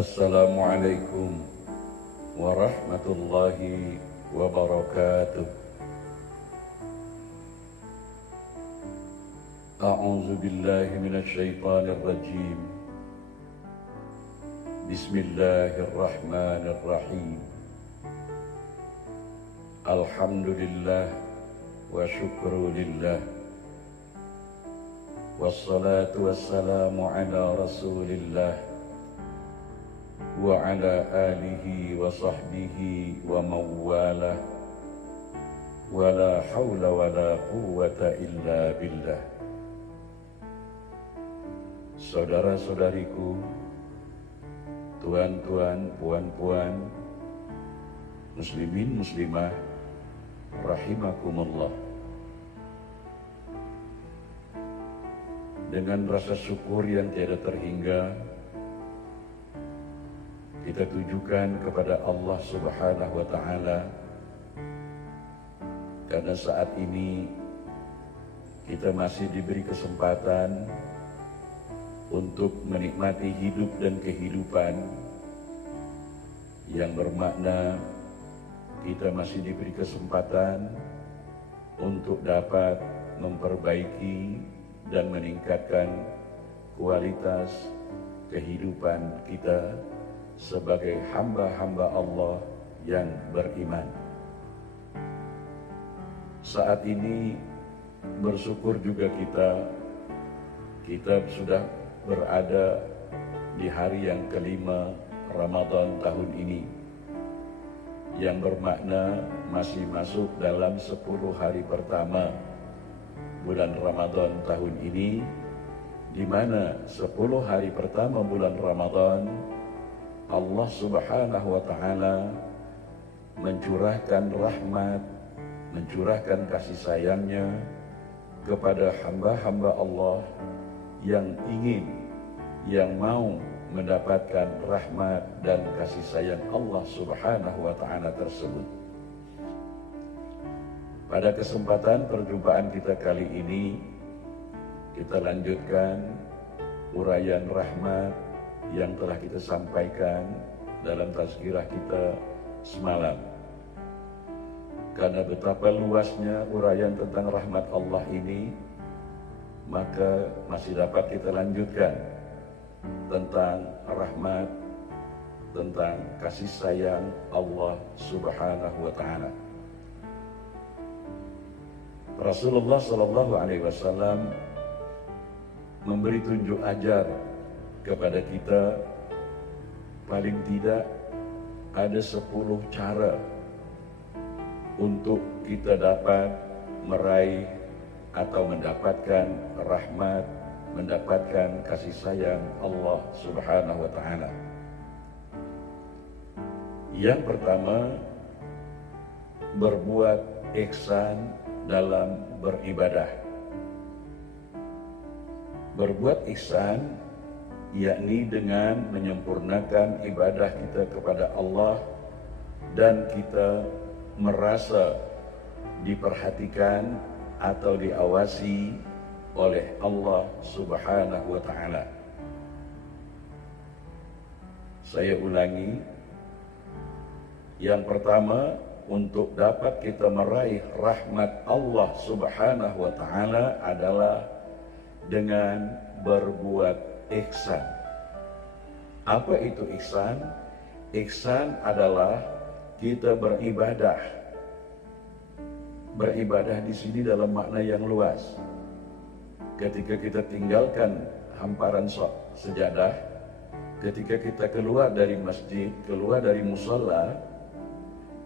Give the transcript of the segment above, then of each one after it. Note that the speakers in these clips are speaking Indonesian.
Assalamualaikum warahmatullahi wabarakatuh. A'udzu billahi minasy syaithanir rajim. Bismillahirrahmanirrahim. Alhamdulillah wa syukru lillah. Wassalatu wassalamu ala Rasulillah wa ala alihi wa sahbihi wa mawalah. Wa la hawla wa la quwwata illa billah. Saudara-saudariku, tuan-tuan, puan-puan, muslimin muslimah, rahimakumullah. Dengan rasa syukur yang tiada terhingga, kita tujukan kepada Allah Subhanahu wa Ta'ala, karena saat ini kita masih diberi kesempatan untuk menikmati hidup dan kehidupan, yang bermakna kita masih diberi kesempatan untuk dapat memperbaiki dan meningkatkan kualitas kehidupan kita sebagai hamba-hamba Allah yang beriman. Saat ini bersyukur juga kita sudah berada di hari yang kelima Ramadan tahun ini, yang bermakna masih masuk dalam 10 hari pertama bulan Ramadan tahun ini, di mana 10 hari pertama bulan Ramadan Allah Subhanahu wa Ta'ala mencurahkan rahmat, mencurahkan kasih sayangnya kepada hamba-hamba Allah yang ingin, yang mau mendapatkan rahmat dan kasih sayang Allah Subhanahu wa Ta'ala tersebut. Pada kesempatan perjumpaan kita kali ini, kita lanjutkan uraian rahmat yang telah kita sampaikan dalam tazkirah kita semalam. Karena betapa luasnya uraian tentang rahmat Allah ini, maka masih dapat kita lanjutkan tentang rahmat, tentang kasih sayang Allah Subhanahu wa Ta'ala. Rasulullah Sallallahu Alaihi Wasallam memberi tunjuk ajar kepada kita, paling tidak ada 10 cara untuk kita dapat meraih atau mendapatkan rahmat, mendapatkan kasih sayang Allah Subhanahu wa Ta'ala. Yang pertama, berbuat ihsan dalam beribadah. Berbuat ihsan yakni dengan menyempurnakan ibadah kita kepada Allah dan kita merasa diperhatikan atau diawasi oleh Allah Subhanahu wa Ta'ala. Saya ulangi, yang pertama, untuk dapat kita meraih rahmat Allah Subhanahu wa Ta'ala adalah dengan berbuat ihsan. Apa itu ihsan? Ihsan adalah kita beribadah. Beribadah di sini dalam makna yang luas. Ketika kita tinggalkan hamparan sejadah, ketika kita keluar dari masjid, keluar dari musala,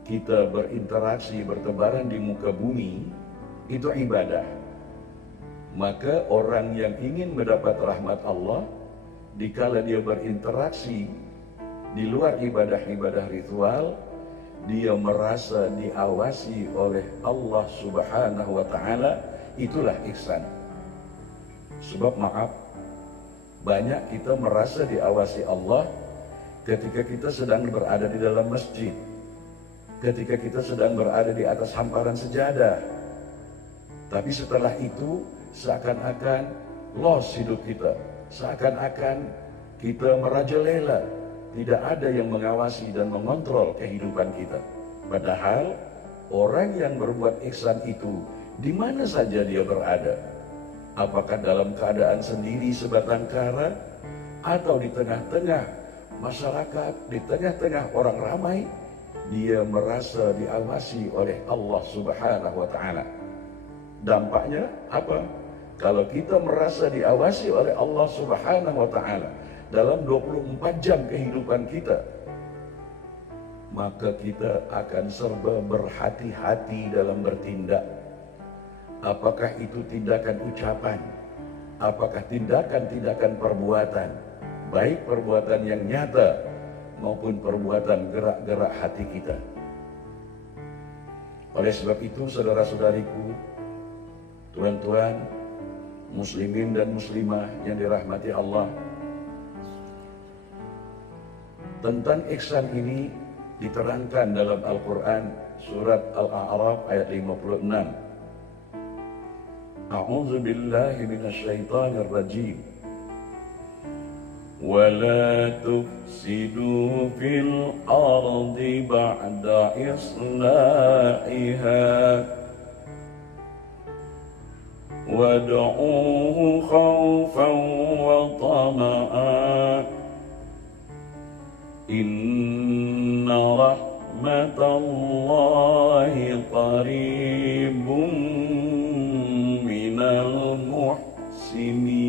kita berinteraksi, bertebaran di muka bumi, itu ibadah. Maka orang yang ingin mendapat rahmat Allah, dikala dia berinteraksi di luar ibadah-ibadah ritual, dia merasa diawasi oleh Allah Subhanahu wa Ta'ala, itulah ihsan. Sebab maaf, banyak kita merasa diawasi Allah ketika kita sedang berada di dalam masjid, ketika kita sedang berada di atas hamparan sejadah. Tapi setelah itu seakan-akan lost hidup kita, seakan-akan kita merajalela tidak ada yang mengawasi dan mengontrol kehidupan kita. Padahal orang yang berbuat ihsan itu di mana saja dia berada, apakah dalam keadaan sendiri sebatang kara atau di tengah-tengah masyarakat, di tengah-tengah orang ramai, dia merasa diawasi oleh Allah Subhanahu wa Ta'ala. Dampaknya apa? Kalau kita merasa diawasi oleh Allah Subhanahu wa Ta'ala dalam 24 jam kehidupan kita, maka kita akan serba berhati-hati dalam bertindak. Apakah itu tindakan ucapan, apakah tindakan-tindakan perbuatan, baik perbuatan yang nyata maupun perbuatan gerak-gerak hati kita. Oleh sebab itu, saudara-saudariku, tuan-tuan, muslimin dan muslimah yang dirahmati Allah, tentang ihsan ini diterangkan dalam Al-Quran surat Al-A'raf ayat 56. A'udzu billahi minasyaitonir rajim. ولا تفسدوا في الأرض بعد إصلاحها وادعوه خوفا وطمعا إن رحمة الله قريب من المحسنين.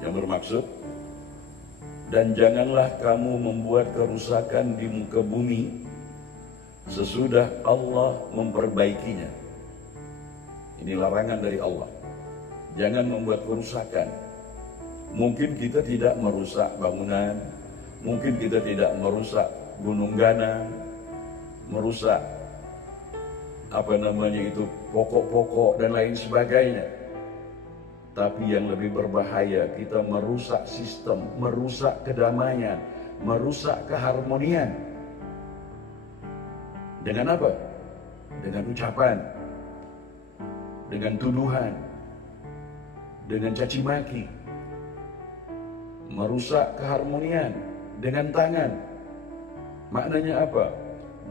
Yang bermaksud, dan janganlah kamu membuat kerusakan di muka bumi sesudah Allah memperbaikinya. Ini larangan dari Allah. Jangan membuat kerusakan. Mungkin kita tidak merusak bangunan, mungkin kita tidak merusak gunung ganang, merusak pokok-pokok dan lain sebagainya. Tapi yang lebih berbahaya, kita merusak sistem, merusak kedamaian, merusak keharmonian. Dengan apa? Dengan ucapan, dengan tuduhan, dengan caci maki. Merusak keharmonian dengan tangan. Maknanya apa?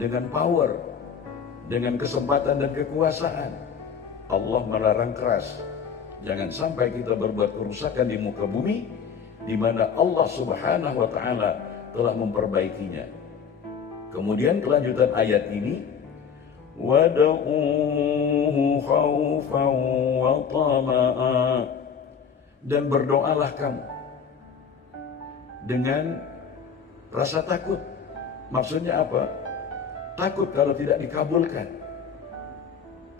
Dengan power, dengan kesempatan dan kekuasaan. Allah melarang keras. Jangan sampai kita berbuat kerusakan di muka bumi di mana Allah Subhanahu wa Ta'ala telah memperbaikinya. Kemudian kelanjutan ayat ini, wad'uhu khaufan wa tama'a, dan berdoalah kamu dengan rasa takut. Maksudnya apa? Takut kalau tidak dikabulkan,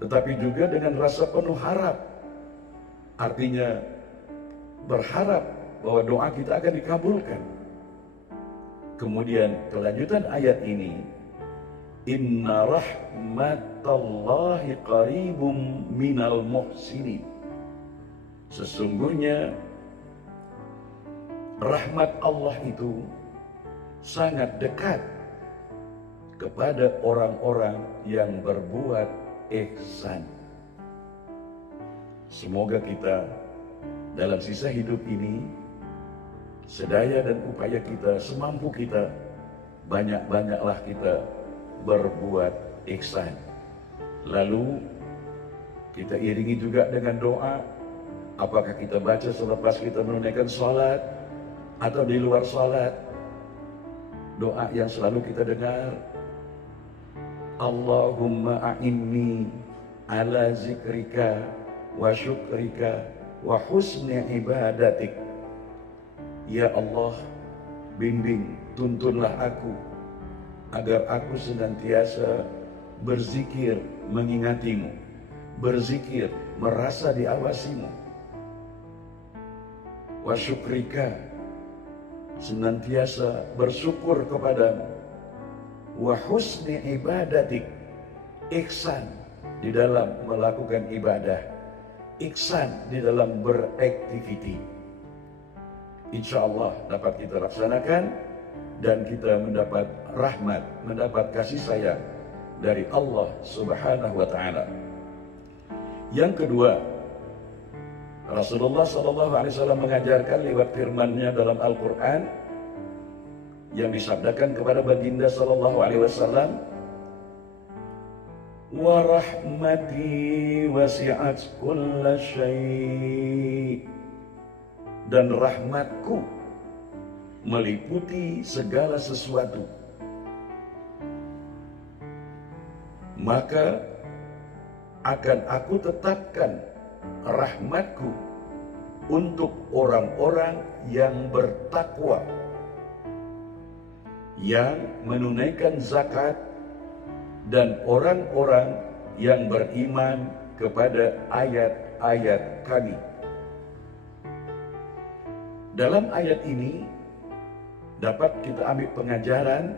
tetapi juga dengan rasa penuh harap. Artinya berharap bahwa doa kita akan dikabulkan. Kemudian kelanjutan ayat ini, inna rahmatallahi qaribum minal muhsinin. Sesungguhnya rahmat Allah itu sangat dekat kepada orang-orang yang berbuat ihsan. Semoga kita dalam sisa hidup ini, sedaya dan upaya kita, semampu kita, banyak-banyaklah kita berbuat ihsan. Lalu kita iringi juga dengan doa. Apakah kita baca selepas kita menunaikan sholat atau di luar sholat? Doa yang selalu kita dengar, Allahumma a'inni ala zikrika wa syukrika wa husni ibadatik. Ya Allah, bimbing, tuntunlah aku agar aku senantiasa berzikir mengingatimu, berzikir merasa diawasimu, wa syukrika senantiasa bersyukur kepadamu, wa husni ibadatik ihsan di dalam melakukan ibadah, ihsan di dalam beraktiviti. Insya Allah dapat kita laksanakan dan kita mendapat rahmat, mendapat kasih sayang dari Allah Subhanahu wa Ta'ala. Yang kedua, Rasulullah SAW mengajarkan lewat firman-Nya dalam Al-Quran yang disabdakan kepada baginda SAW, wa rahmati wasi'at kulla syai', dan rahmatku meliputi segala sesuatu, maka akan aku tetapkan rahmatku untuk orang-orang yang bertakwa, yang menunaikan zakat, dan orang-orang yang beriman kepada ayat-ayat kami. Dalam ayat ini dapat kita ambil pengajaran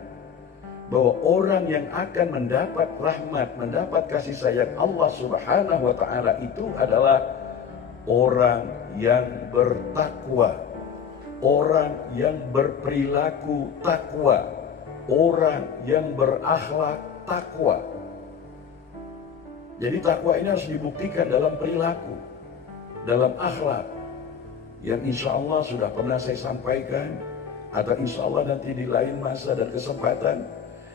bahwa orang yang akan mendapat rahmat, mendapat kasih sayang Allah Subhanahu wa Ta'ala itu adalah orang yang bertakwa, orang yang berperilaku takwa, orang yang berakhlak takwa. Jadi takwa ini harus dibuktikan dalam perilaku, dalam akhlak, yang insya Allah sudah pernah saya sampaikan, atau insya Allah nanti di lain masa dan kesempatan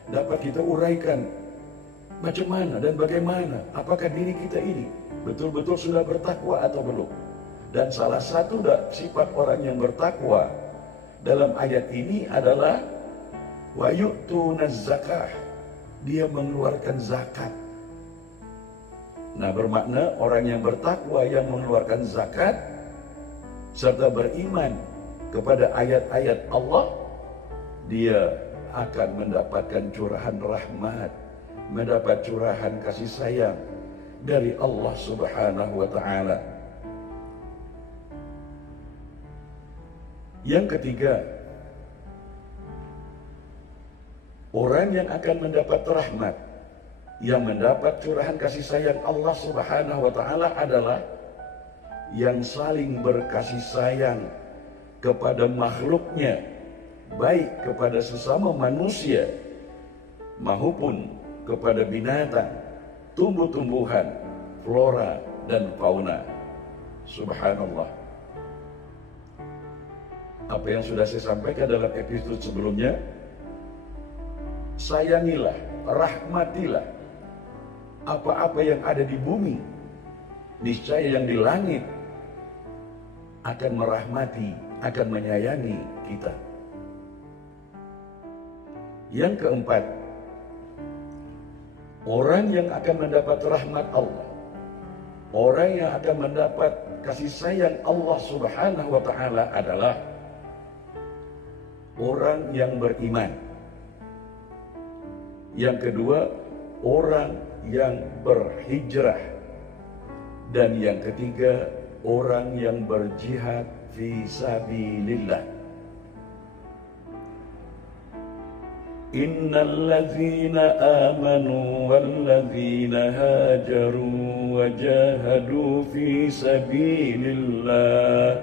dapat kita uraikan macam mana dan bagaimana, apakah diri kita ini betul-betul sudah bertakwa atau belum. Dan salah satu sifat orang yang bertakwa dalam ayat ini adalah wa yu'tunaz zakah, dia mengeluarkan zakat. Nah, bermakna orang yang bertakwa yang mengeluarkan zakat serta beriman kepada ayat-ayat Allah, dia akan mendapatkan curahan rahmat, mendapat curahan kasih sayang dari Allah Subhanahu wa Ta'ala. Yang ketiga, orang yang akan mendapat rahmat, yang mendapat curahan kasih sayang Allah Subhanahu wa Ta'ala adalah yang saling berkasih sayang kepada makhluknya, baik kepada sesama manusia maupun kepada binatang, tumbuh-tumbuhan, flora dan fauna. Subhanallah. Apa yang sudah saya sampaikan dalam episode sebelumnya, sayangilah, rahmatilah apa-apa yang ada di bumi, niscaya yang di langit akan merahmati, akan menyayangi kita. Yang keempat, orang yang akan mendapat rahmat Allah, orang yang akan mendapat kasih sayang Allah Subhanahu wa Ta'ala adalah orang yang beriman. Yang kedua, orang yang berhijrah. Dan yang ketiga, orang yang berjihad fi sabilillah. Innal ladzina amanu wal ladzina hajaru wa jahadu fi sabilillah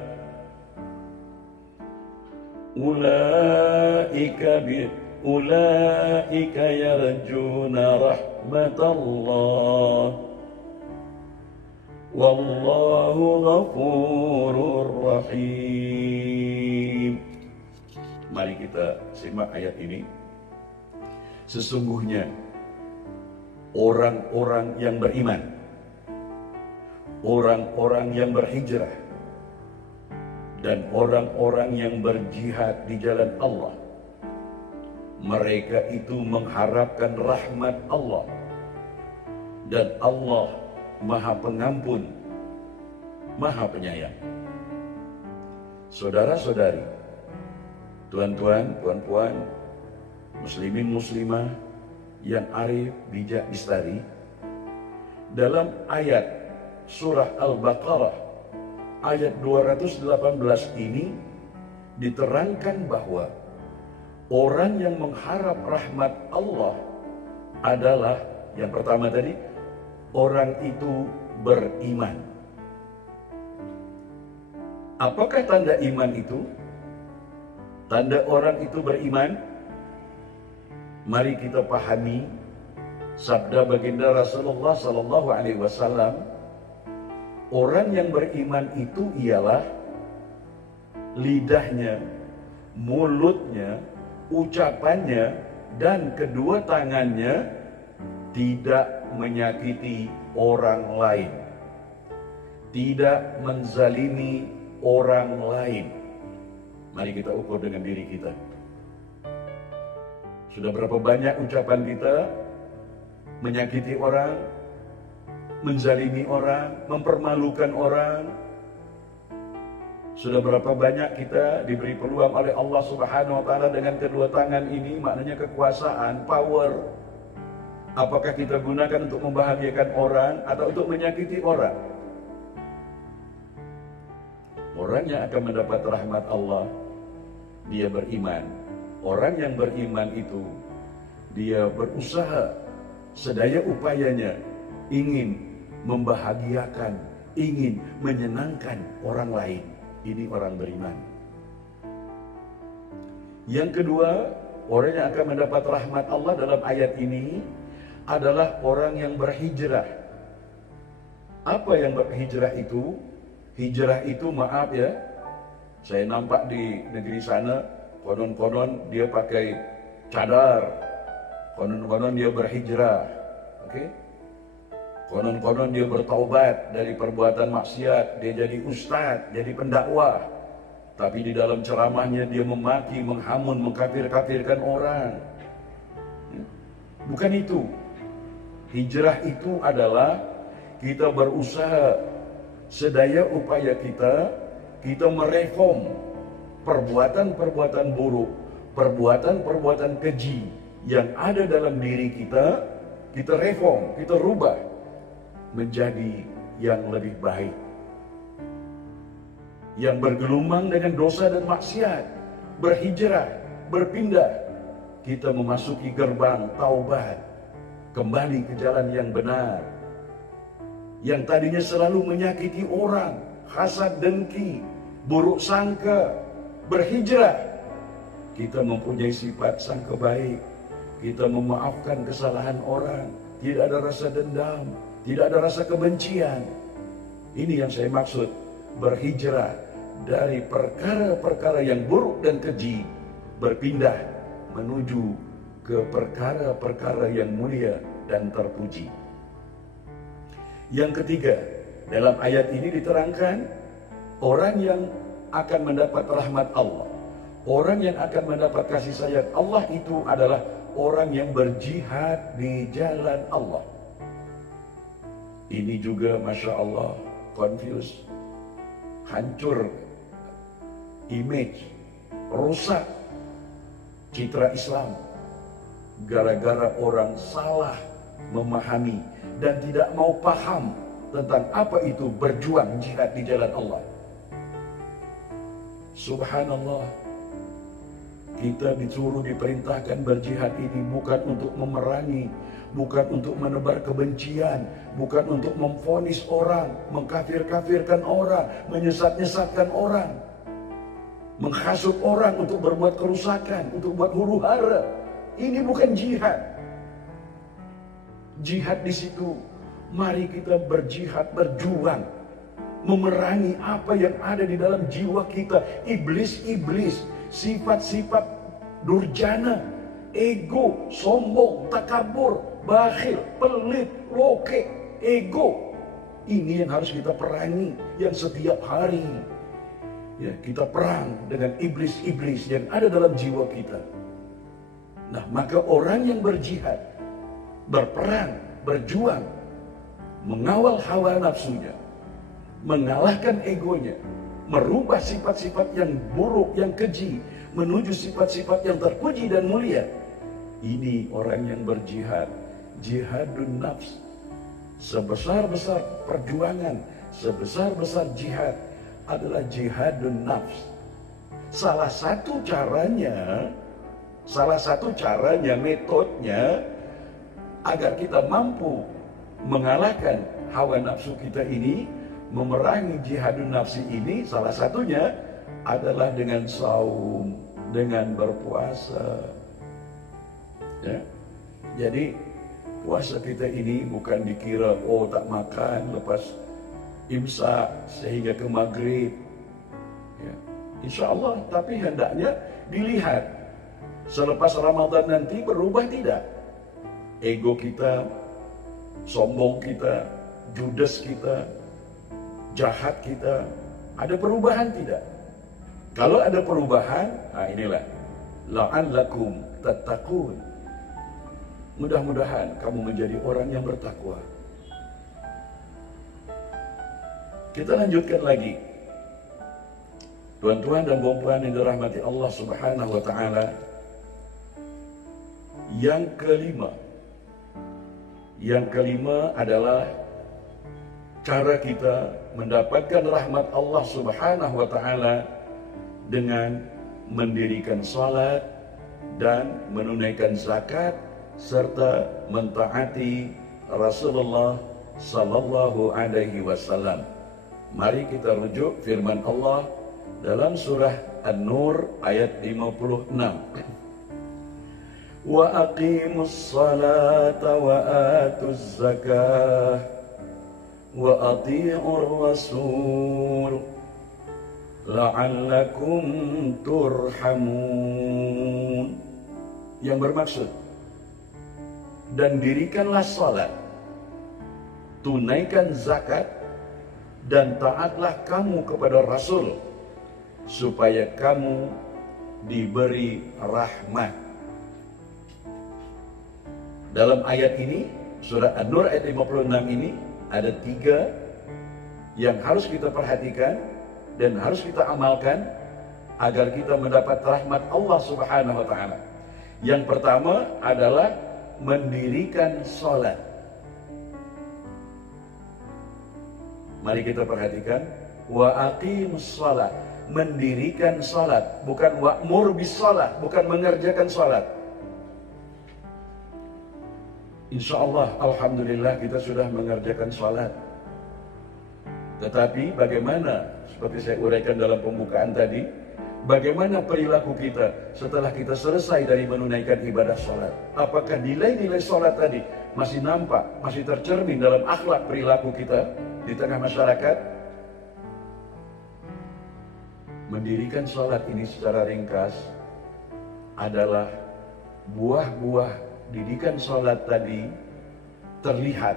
ulaika yarjuna rahmatallah wallahu ghafurur rahim. Mari kita simak ayat ini. Sesungguhnya orang-orang yang beriman, orang-orang yang berhijrah, dan orang-orang yang berjihad di jalan Allah, mereka itu mengharapkan rahmat Allah, dan Allah Maha Pengampun, Maha Penyayang. Saudara-saudari, tuan-tuan, puan-puan, muslimin muslimah yang arif, bijak, lestari, dalam ayat surah Al-Baqarah ayat 218 ini diterangkan bahwa orang yang mengharap rahmat Allah adalah yang pertama tadi, orang itu beriman. Apakah tanda iman itu? Tanda orang itu beriman? Mari kita pahami sabda baginda Rasulullah sallallahu alaihi wasallam Orang yang beriman itu ialah lidahnya, mulutnya, ucapannya, dan kedua tangannya tidak menyakiti orang lain, tidak menzalimi orang lain. Mari kita ukur dengan diri kita. Sudah berapa banyak ucapan kita menyakiti orang, menzalimi orang, mempermalukan orang? Sudah berapa banyak kita diberi peluang oleh Allah Subhanahu wa taala dengan kedua tangan ini, maknanya kekuasaan, power. Apakah kita gunakan untuk membahagiakan orang atau untuk menyakiti orang? Orang yang akan mendapat rahmat Allah, dia beriman. Orang yang beriman itu, dia berusaha sedaya upayanya ingin membahagiakan, ingin menyenangkan orang lain. Ini orang beriman. Yang kedua, orang yang akan mendapat rahmat Allah dalam ayat ini adalah orang yang berhijrah. Apa yang berhijrah itu? Hijrah itu, maaf ya, saya nampak di negeri sana, konon-konon dia pakai cadar, konon-konon dia berhijrah, oke? Konon-konon dia bertaubat dari perbuatan maksiat, dia jadi ustadz, jadi pendakwah. Tapi di dalam ceramahnya dia memaki, menghamun, mengkafir-kafirkan orang. Bukan itu. Hijrah itu adalah kita berusaha sedaya upaya kita mereform perbuatan-perbuatan buruk, perbuatan-perbuatan keji yang ada dalam diri kita reform, kita rubah menjadi yang lebih baik. Yang bergelumang dengan dosa dan maksiat, berhijrah, berpindah, kita memasuki gerbang taubat, kembali ke jalan yang benar. Yang tadinya selalu menyakiti orang, hasad dengki, buruk sangka, berhijrah, kita mempunyai sifat sangka baik, kita memaafkan kesalahan orang, tidak ada rasa dendam, tidak ada rasa kebencian. Ini yang saya maksud, berhijrah dari perkara-perkara yang buruk dan keji, berpindah menuju ke perkara-perkara yang mulia dan terpuji. Yang ketiga, dalam ayat ini diterangkan orang yang akan mendapat rahmat Allah, orang yang akan mendapat kasih sayang Allah itu adalah orang yang berjihad di jalan Allah. Ini juga Masya Allah confuse, hancur image, rusak citra Islam gara-gara orang salah memahami dan tidak mau paham tentang apa itu berjuang jihad di jalan Allah. Subhanallah, kita disuruh, diperintahkan berjihad ini bukan untuk memerangi, bukan untuk menebar kebencian, bukan untuk memvonis orang, mengkafir-kafirkan orang, menyesat-nyesatkan orang, menghasut orang untuk berbuat kerusakan, untuk buat huru-hara. Ini bukan jihad. Jihad di situ, mari kita berjihad, berjuang, memerangi apa yang ada di dalam jiwa kita, iblis-iblis, sifat-sifat durjana, ego, sombong, takabur, bakhil, pelit, loke, ego. Ini yang harus kita perangi, yang setiap hari ya, kita perang dengan iblis-iblis yang ada dalam jiwa kita. Nah, maka orang yang berjihad, berperang, berjuang, mengawal hawa nafsunya, mengalahkan egonya, merubah sifat-sifat yang buruk, yang keji, menuju sifat-sifat yang terpuji dan mulia. Ini orang yang berjihad, jihadun nafs. Sebesar-besar perjuangan, sebesar-besar jihad adalah jihadun nafs. Salah satu caranya, metodenya agar kita mampu mengalahkan hawa nafsu kita ini, memerangi jihadun nafsi ini, salah satunya adalah dengan saum, dengan berpuasa. Ya. Jadi puasa kita ini bukan dikira tak makan lepas imsak sehingga ke maghrib. Ya. Insya Allah, tapi hendaknya dilihat selepas Ramadan nanti berubah tidak. Ego kita, sombong kita, judes kita, jahat kita, ada perubahan tidak? Kalau ada perubahan, nah inilah la'allakum tattaqun. Mudah-mudahan kamu menjadi orang yang bertakwa. Kita lanjutkan lagi. Tuan-tuan dan puan-puan yang dirahmati Allah Subhanahu wa taala. Yang kelima adalah cara kita mendapatkan rahmat Allah Subhanahu wa taala dengan mendirikan salat dan menunaikan zakat serta mentaati Rasulullah sallallahu alaihi wasallam. Mari kita rujuk firman Allah dalam surah An-Nur ayat 56. Wa aqimus salata wa atuz zakah wa ati'ur rasul la'allakum turhamun. Yang bermaksud, dan dirikanlah salat, tunaikan zakat, dan taatlah kamu kepada Rasul supaya kamu diberi rahmat. Dalam ayat ini, surah An-Nur ayat 56 ini, ada 3 yang harus kita perhatikan dan harus kita amalkan agar kita mendapat rahmat Allah Subhanahu wa taala. Yang pertama adalah mendirikan salat. Mari kita perhatikan, wa aqimus salat, mendirikan salat, bukan wa'mur bis salat, bukan mengerjakan salat. Insya Allah, alhamdulillah kita sudah mengerjakan salat. Tetapi bagaimana, seperti saya uraikan dalam pembukaan tadi, bagaimana perilaku kita setelah kita selesai dari menunaikan ibadah salat? Apakah nilai-nilai salat tadi masih nampak, masih tercermin dalam akhlak perilaku kita di tengah masyarakat? Mendirikan salat ini secara ringkas adalah buah-buah didikan salat tadi terlihat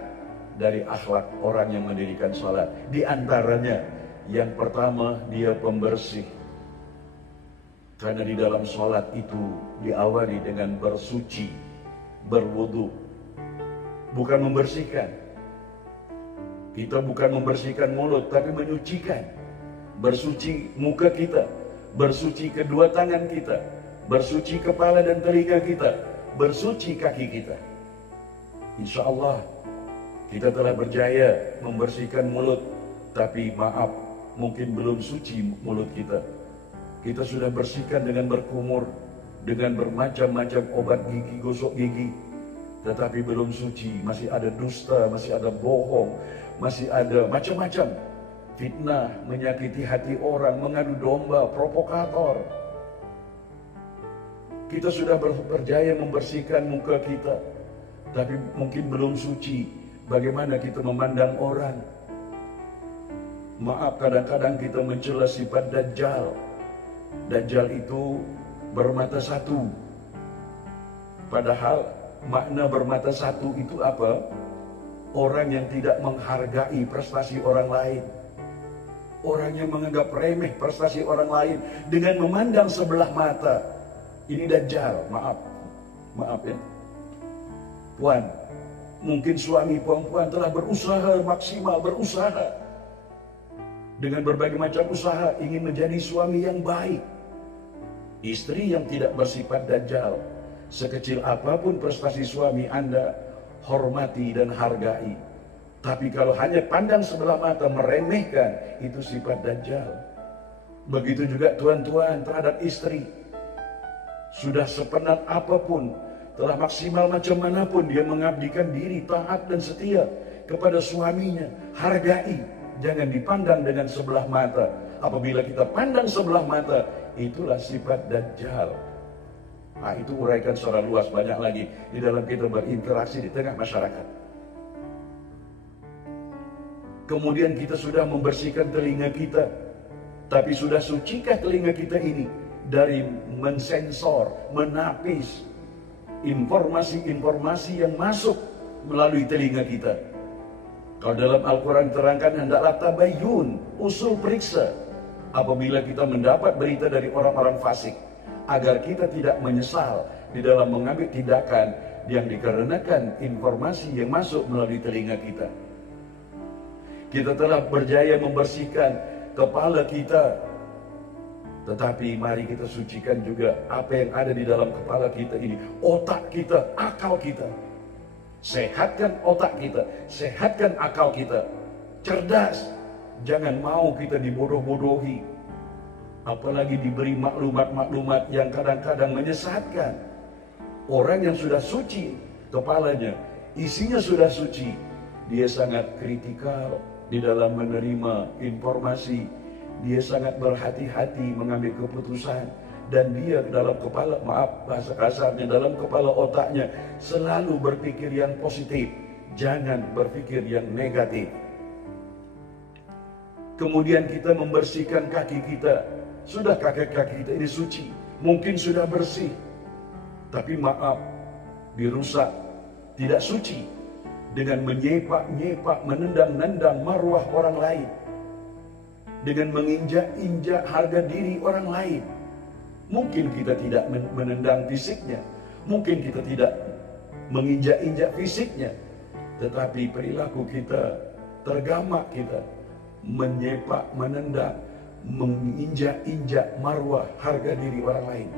dari akhlak orang yang mendirikan salat. Di antaranya, yang pertama, dia pembersih. Karena di dalam salat itu diawali dengan bersuci, berwudu. Bukan membersihkan. Kita bukan membersihkan mulut, tapi menyucikan. Bersuci muka kita, bersuci kedua tangan kita, bersuci kepala dan telinga kita, bersuci kaki kita. Insya Allah kita telah berjaya membersihkan mulut, tapi maaf, mungkin belum suci mulut kita. Kita sudah bersihkan dengan berkumur, dengan bermacam-macam obat gigi, gosok gigi, tetapi belum suci. Masih ada dusta, masih ada bohong, masih ada macam-macam fitnah, menyakiti hati orang, mengadu domba, provokator. Kita sudah berjaya membersihkan muka kita, tapi mungkin belum suci. Bagaimana kita memandang orang? Maaf, kadang-kadang kita mencela sifat Dajjal. Dajjal itu bermata satu. Padahal makna bermata satu itu apa? Orang yang tidak menghargai prestasi orang lain. Orang yang menganggap remeh prestasi orang lain dengan memandang sebelah mata. Ini Dajjal, maaf ya. Puan, mungkin suami puan telah berusaha maksimal, berusaha dengan berbagai macam usaha ingin menjadi suami yang baik. Istri yang tidak bersifat Dajjal, sekecil apapun prestasi suami Anda, hormati dan hargai. Tapi kalau hanya pandang sebelah mata, meremehkan, itu sifat Dajjal. Begitu juga tuan-tuan terhadap istri. Sudah sepenat apapun, telah maksimal macam manapun dia mengabdikan diri, taat dan setia kepada suaminya, hargai. Jangan dipandang dengan sebelah mata. Apabila kita pandang sebelah mata, itulah sifat Dajjal. Nah, itu uraikan secara luas, banyak lagi di dalam kita berinteraksi di tengah masyarakat. Kemudian kita sudah membersihkan telinga kita. Tapi sudah sucikah telinga kita ini dari mensensor, menapis informasi-informasi yang masuk melalui telinga kita? Kalau dalam Al-Quran terangkan, hendaklah tabayyun, usul periksa apabila kita mendapat berita dari orang-orang fasik, agar kita tidak menyesal di dalam mengambil tindakan yang dikarenakan informasi yang masuk melalui telinga kita. Kita telah berjaya membersihkan kepala kita, tetapi mari kita sucikan juga apa yang ada di dalam kepala kita ini, otak kita, akal kita. Sehatkan otak kita, sehatkan akal kita, cerdas. Jangan mau kita dibodoh-bodohi, apalagi diberi maklumat-maklumat yang kadang-kadang menyesatkan. Orang yang sudah suci kepalanya, isinya sudah suci, dia sangat kritikal di dalam menerima informasi. Dia sangat berhati-hati mengambil keputusan. Dan dia dalam kepala, maaf bahasa kasarnya, dalam kepala otaknya selalu berpikir yang positif, jangan berpikir yang negatif. Kemudian kita membersihkan kaki kita. Sudah kaki-kaki kita ini suci, mungkin sudah bersih, tapi maaf, dirusak, tidak suci dengan menyepak-nyepak, menendang-nendang marwah orang lain, dengan menginjak-injak harga diri orang lain. Mungkin kita tidak menendang fisiknya, mungkin kita tidak menginjak-injak fisiknya, tetapi perilaku kita, tergamak kita, menyepak, menendang, menginjak-injak marwah harga diri orang lain.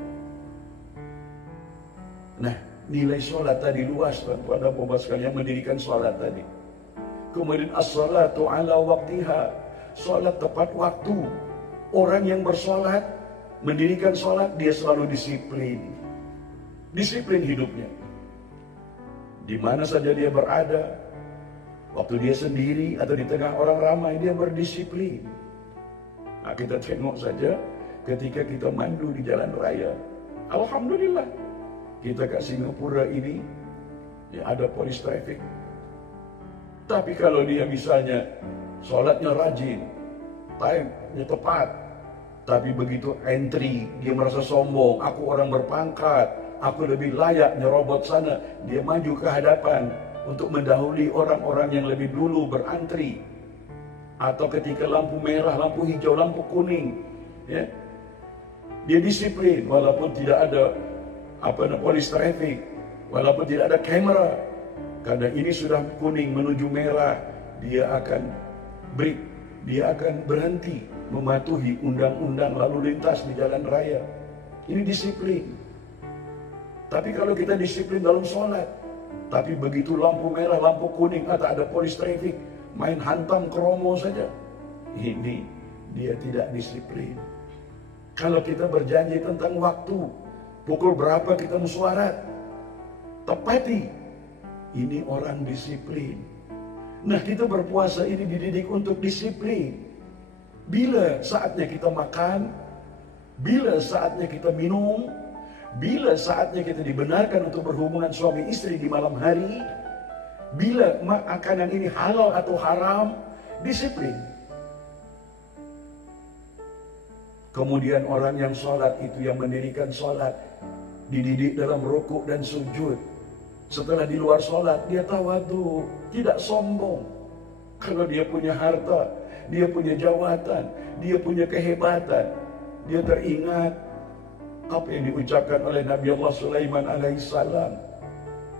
Nah, nilai sholat tadi luas, tuan-tuan dan puan sekalian, mendirikan sholat tadi. Kemudian as-salatu ala waktiha, sholat tepat waktu. Orang yang bersolat, mendirikan sholat, dia selalu disiplin. Disiplin hidupnya. Di mana saja dia berada, waktu dia sendiri atau di tengah orang ramai, dia berdisiplin. Nah, kita tengok saja ketika kita mandu di jalan raya. Alhamdulillah, kita ke Singapura ini ya, ada polis traffic. Tapi kalau dia misalnya sholatnya rajin, time-nya tepat, tapi begitu entry, dia merasa sombong, aku orang berpangkat, aku lebih layak nyerobot sana, dia maju ke hadapan untuk mendahului orang-orang yang lebih dulu berantri. Atau ketika lampu merah, lampu hijau, lampu kuning, ya, dia disiplin walaupun tidak ada polis traffic, walaupun tidak ada kamera. Karena ini sudah kuning menuju merah, dia akan break, dia akan berhenti mematuhi undang-undang lalu lintas di jalan raya. Ini disiplin. Tapi kalau kita disiplin dalam sholat, tapi begitu lampu merah, lampu kuning, atau ada polis traffic, main hantam kromo saja, ini dia tidak disiplin. Kalau kita berjanji tentang waktu, pukul berapa kita musyawarah, tepati. Ini orang disiplin. Nah, kita berpuasa ini dididik untuk disiplin. Bila saatnya kita makan, bila saatnya kita minum, bila saatnya kita dibenarkan untuk berhubungan suami istri di malam hari, bila makanan ini halal atau haram, disiplin. Kemudian orang yang sholat itu, yang mendirikan sholat, dididik dalam rukuk dan sujud. Setelah di luar sholat, dia tawadhu, tidak sombong. Kalau dia punya harta, dia punya jawatan, dia punya kehebatan, dia teringat apa yang diucapkan oleh Nabi Allah Sulaiman alaihissalam.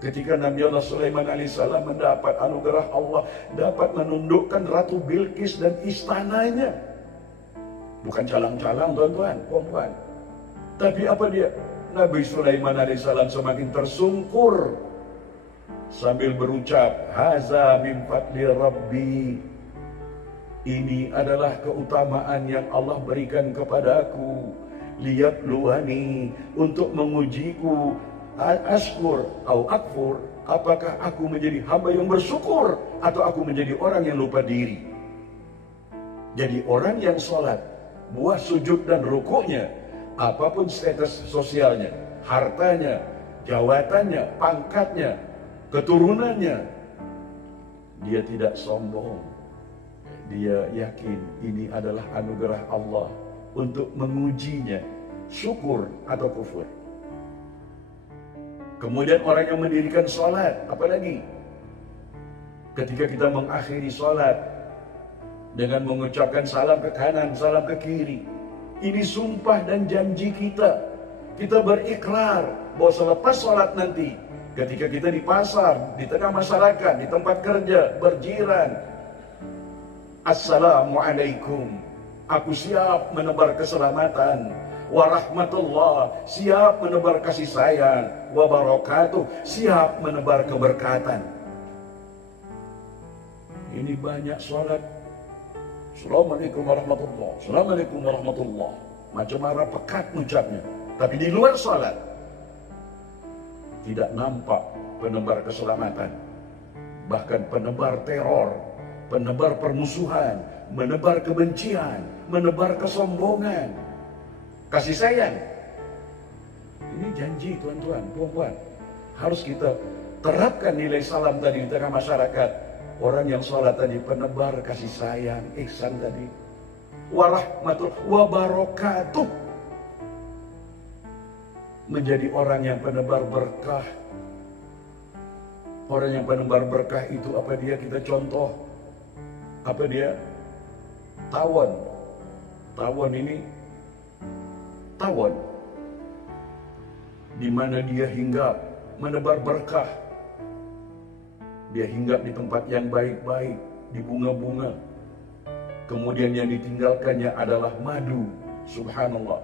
Ketika Nabi Allah Sulaiman alaihissalam mendapat anugerah Allah, dapat menundukkan Ratu Bilqis dan istananya. Bukan calang-calang, tuan-tuan, puan-puan. Tapi apa dia? Nabi Sulaiman alaihissalam semakin tersungkur sambil berucap, haza min fadli rabbi. Ini adalah keutamaan yang Allah berikan kepadaku, liyabluwani, untuk mengujiku, ashkur atau akfur, apakah aku menjadi hamba yang bersyukur atau aku menjadi orang yang lupa diri. Jadi orang yang sholat, buah sujud dan rukuknya, apapun status sosialnya, hartanya, jawatannya, pangkatnya, keturunannya, dia tidak sombong. dia yakin ini adalah anugerah Allah untuk mengujinya, syukur atau kufur. Kemudian orang yang mendirikan sholat, apalagi ketika kita mengakhiri sholat dengan mengucapkan salam ke kanan, salam ke kiri, ini sumpah dan janji kita. Kita berikrar bahwa selepas sholat nanti, ketika kita di pasar, di tengah masyarakat, di tempat kerja, berjiran, Assalamualaikum, aku siap menebar keselamatan, warahmatullah, siap menebar kasih sayang, wabarakatuh, siap menebar keberkatan. Ini banyak sholat, Assalamualaikum warahmatullah, Assalamualaikum warahmatullah, macam marah pekat ucapnya. Tapi di luar sholat tidak nampak penebar keselamatan, bahkan penebar teror, penebar permusuhan, menebar kebencian, menebar kesombongan. Kasih sayang. Ini janji tuan-tuan, puan-puan. Harus kita terapkan nilai salam tadi di tengah masyarakat. Orang yang sholat tadi penebar kasih sayang, ihsan tadi. Warahmatullahi wabarakatuh. Menjadi orang yang penebar berkah. Orang yang penebar berkah itu apa dia? Kita contoh. Apa dia? Tawon. Tawon ini tawon, di mana dia hinggap menebar berkah. Dia hinggap di tempat yang baik-baik, di bunga-bunga. Kemudian yang ditinggalkannya adalah madu. Subhanallah.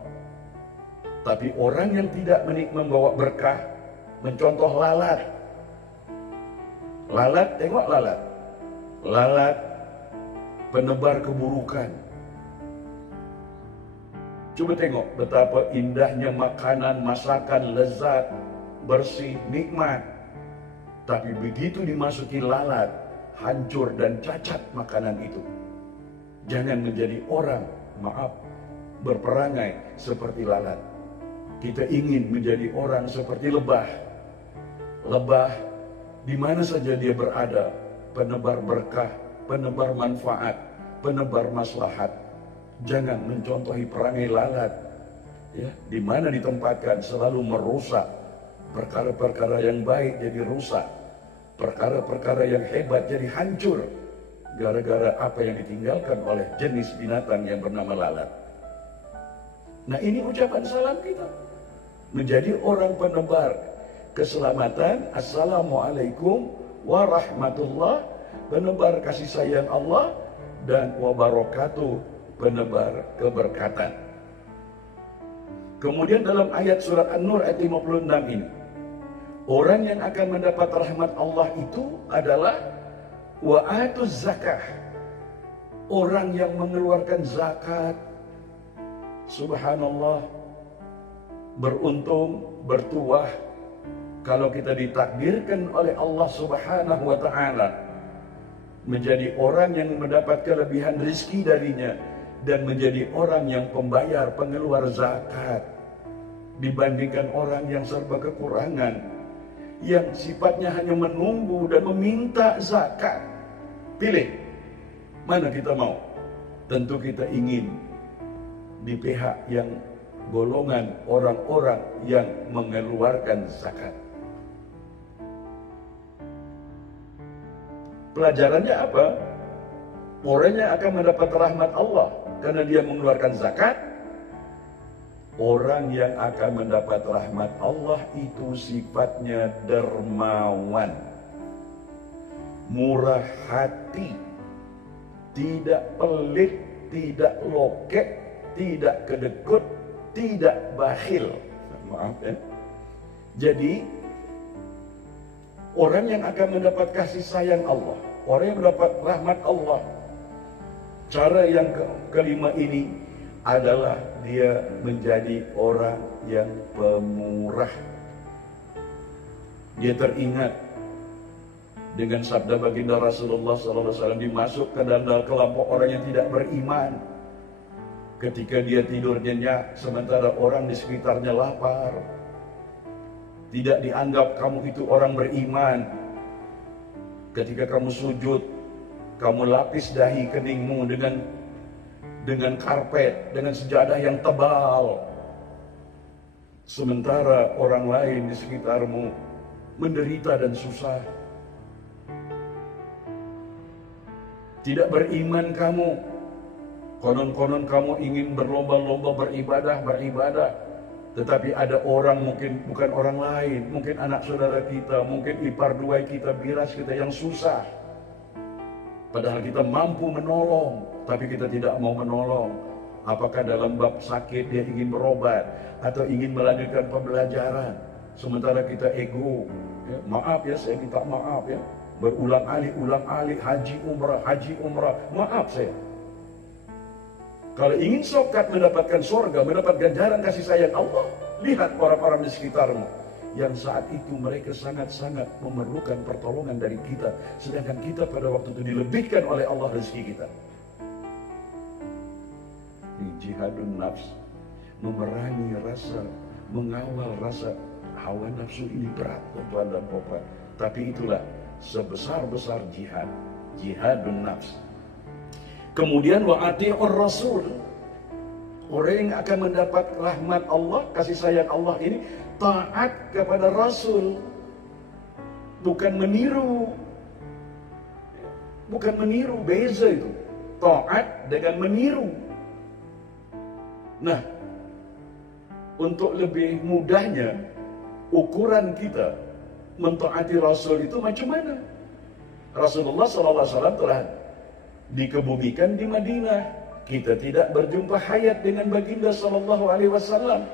Tapi orang yang tidak membawa berkah, mencontoh lalat. Lalat, tengok lalat. Lalat penebar keburukan. Coba tengok betapa indahnya makanan, masakan, lezat, bersih, nikmat. Tapi begitu dimasuki lalat, hancur dan cacat makanan itu. Jangan menjadi orang, maaf, berperangai seperti lalat. Kita ingin menjadi orang seperti lebah. Lebah, di mana saja dia berada, penebar berkah, penebar manfaat, penebar maslahat. Jangan mencontohi perangai lalat, ya, di mana ditempatkan selalu merusak. Perkara-perkara yang baik jadi rusak, perkara-perkara yang hebat jadi hancur, gara-gara apa yang ditinggalkan oleh jenis binatang yang bernama lalat. Nah, ini ucapan salam kita, menjadi orang penebar keselamatan. Assalamualaikum warahmatullah, penebar kasih sayang Allah, dan wabarakatuh, penebar keberkatan. Kemudian dalam ayat surat An-Nur ayat 56 ini, orang yang akan mendapat rahmat Allah itu adalah wa'atuz zakah, orang yang mengeluarkan zakat. Subhanallah, beruntung, bertuah kalau kita ditakdirkan oleh Allah Subhanahu wa ta'ala menjadi orang yang mendapat kelebihan rezeki darinya, dan menjadi orang yang pembayar, pengeluar zakat, dibandingkan orang yang serba kekurangan, yang sifatnya hanya menunggu dan meminta zakat. Pilih, mana kita mau? Tentu kita ingin di pihak yang golongan orang-orang yang mengeluarkan zakat. Pelajarannya apa? Orang yang akan mendapat rahmat Allah karena dia mengeluarkan zakat. Orang yang akan mendapat rahmat Allah itu sifatnya dermawan, murah hati, tidak pelit, tidak lokek, tidak kedekut, tidak bakhil. Maaf ya. Jadi orang yang akan mendapat kasih sayang Allah, orang yang mendapat rahmat Allah, cara yang kelima ini adalah dia menjadi orang yang pemurah. Dia teringat dengan sabda baginda Rasulullah SAW, dimasukkan dalam kelompok orang yang tidak beriman ketika dia tidur nyenyak sementara orang di sekitarnya lapar. Tidak dianggap kamu itu orang beriman ketika kamu sujud Kamu lapis dahi keningmu dengan karpet, dengan sejadah yang tebal. Sementara orang lain di sekitarmu menderita dan susah. Tidak beriman kamu. Konon-konon kamu ingin berlomba-lomba beribadah. Tetapi ada orang, mungkin bukan orang lain, mungkin anak saudara kita, mungkin ipar duai kita, biras kita yang susah. Padahal kita mampu menolong, tapi kita tidak mau menolong. Apakah dalam bab sakit dia ingin berobat atau ingin melanjutkan pembelajaran, sementara kita ego, ya, maaf ya, saya minta maaf ya, berulang alik haji umrah, maaf saya. Kalau ingin sokat mendapatkan surga, mendapat ganjaran kasih sayang Allah, lihat orang-orang di sekitarmu yang saat itu mereka sangat-sangat memerlukan pertolongan dari kita, sedangkan kita pada waktu itu dilebihkan oleh Allah rezeki kita. Di jihadun nafs, memerangi rasa, mengawal rasa hawa nafsu ini berat, tuan dan puan. Tapi itulah sebesar-besar jihadun nafs. Kemudian wa ati'ur rasul. Orang yang akan mendapat rahmat Allah, kasih sayang Allah ini taat kepada Rasul. Bukan meniru. Beza itu. Taat dengan meniru. Nah, untuk lebih mudahnya ukuran kita mentaati Rasul itu macam mana? Rasulullah SAW telah dikebumikan di Madinah. Kita tidak berjumpa hayat dengan baginda sallallahu alaihi wasallam.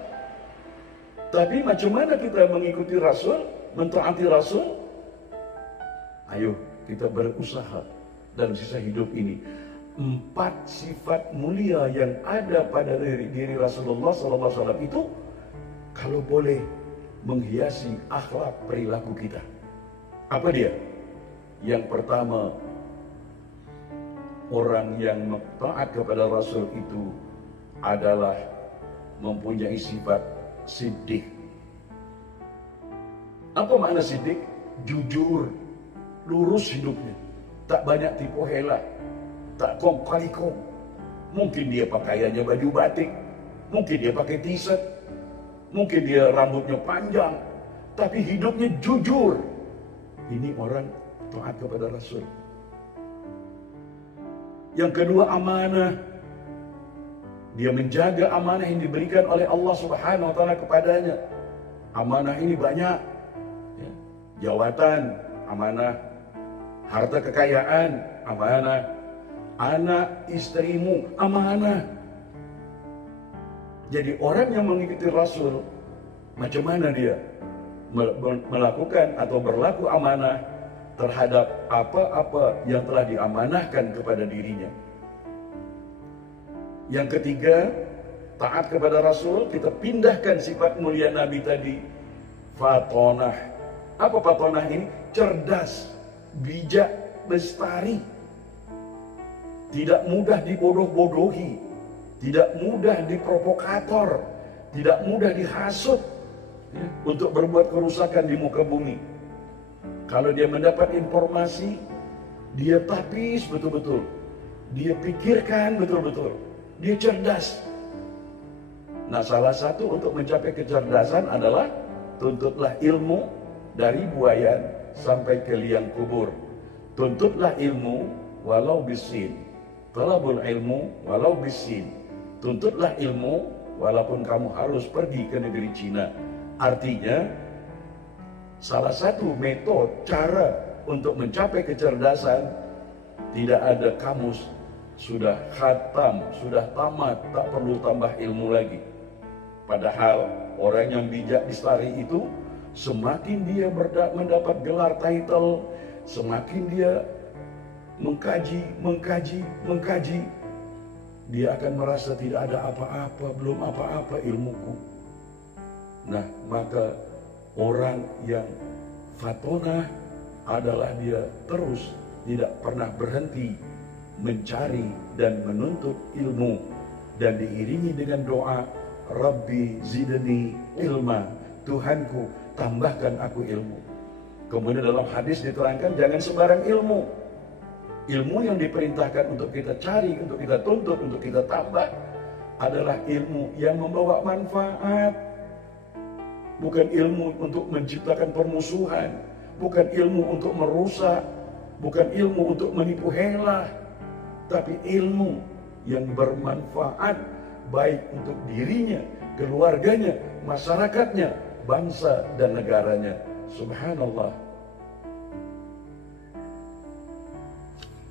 Tapi macam mana kita mengikuti Rasul, mentaati Rasul? Ayo kita berusaha dalam sisa hidup ini. 4 sifat mulia yang ada pada diri Rasulullah sallallahu alaihi wasallam itu kalau boleh menghiasi akhlak perilaku kita. Apa dia? Yang pertama, orang yang taat kepada Rasul itu adalah mempunyai sifat siddiq. Apa makna siddiq? Jujur, lurus hidupnya, tak banyak tipu hela, tak kong kali kong. Mungkin dia pakaiannya baju batik, mungkin dia pakai t-shirt, mungkin dia rambutnya panjang, tapi hidupnya jujur. Ini orang taat kepada Rasul. Yang kedua, amanah. Dia menjaga amanah yang diberikan oleh Allah Subhanahu wa taala kepadanya. Amanah ini banyak. Ya. Jawatan, amanah. Harta kekayaan, amanah. Anak istrimu, amanah. Jadi orang yang mengikuti Rasul, macam mana dia melakukan atau berlaku amanah terhadap apa-apa yang telah diamanahkan kepada dirinya. Yang ketiga, taat kepada Rasul, kita pindahkan sifat mulia Nabi tadi, fatonah. Apa fatonah ini? Cerdas, bijak, lestari. Tidak mudah dibodoh-bodohi, tidak mudah diprovokator, tidak mudah dihasut ya, untuk berbuat kerusakan di muka bumi. Kalau dia mendapat informasi, dia tapis betul-betul. Dia pikirkan betul-betul. Dia cerdas. Nah, salah satu untuk mencapai kecerdasan adalah tuntutlah ilmu dari buayan sampai ke liang kubur. Tuntutlah ilmu walau bisin. Talabul ilmu walau bisin. Tuntutlah ilmu walaupun kamu harus pergi ke negeri Cina. Artinya, salah satu metode, cara untuk mencapai kecerdasan, tidak ada kamus, sudah khatam, sudah tamat, tak perlu tambah ilmu lagi. Padahal orang yang bijak lestari itu, semakin dia mendapat gelar title, semakin dia mengkaji, dia akan merasa tidak ada apa-apa, belum apa-apa ilmuku. Nah, maka orang yang fatonah adalah dia terus tidak pernah berhenti mencari dan menuntut ilmu, dan diiringi dengan doa, Rabbi zidni ilma, Tuhanku tambahkan aku ilmu. Kemudian dalam hadis diterangkan jangan sembarang ilmu. Ilmu yang diperintahkan untuk kita cari, untuk kita tuntut, untuk kita tambah adalah ilmu yang membawa manfaat. Bukan ilmu untuk menciptakan permusuhan, bukan ilmu untuk merusak, bukan ilmu untuk menipu helah, tapi ilmu yang bermanfaat baik untuk dirinya, keluarganya, masyarakatnya, bangsa dan negaranya. Subhanallah.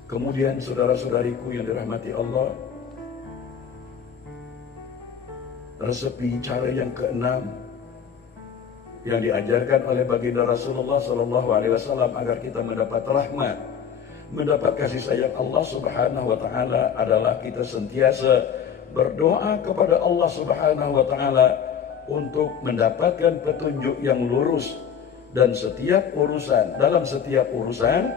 Kemudian saudara-saudariku yang dirahmati Allah, resepi cara yang keenam yang diajarkan oleh baginda Rasulullah SAW agar kita mendapat rahmat, mendapat kasih sayang Allah Subhanahu wa taala adalah kita sentiasa berdoa kepada Allah Subhanahu wa taala untuk mendapatkan petunjuk yang lurus dan dalam setiap urusan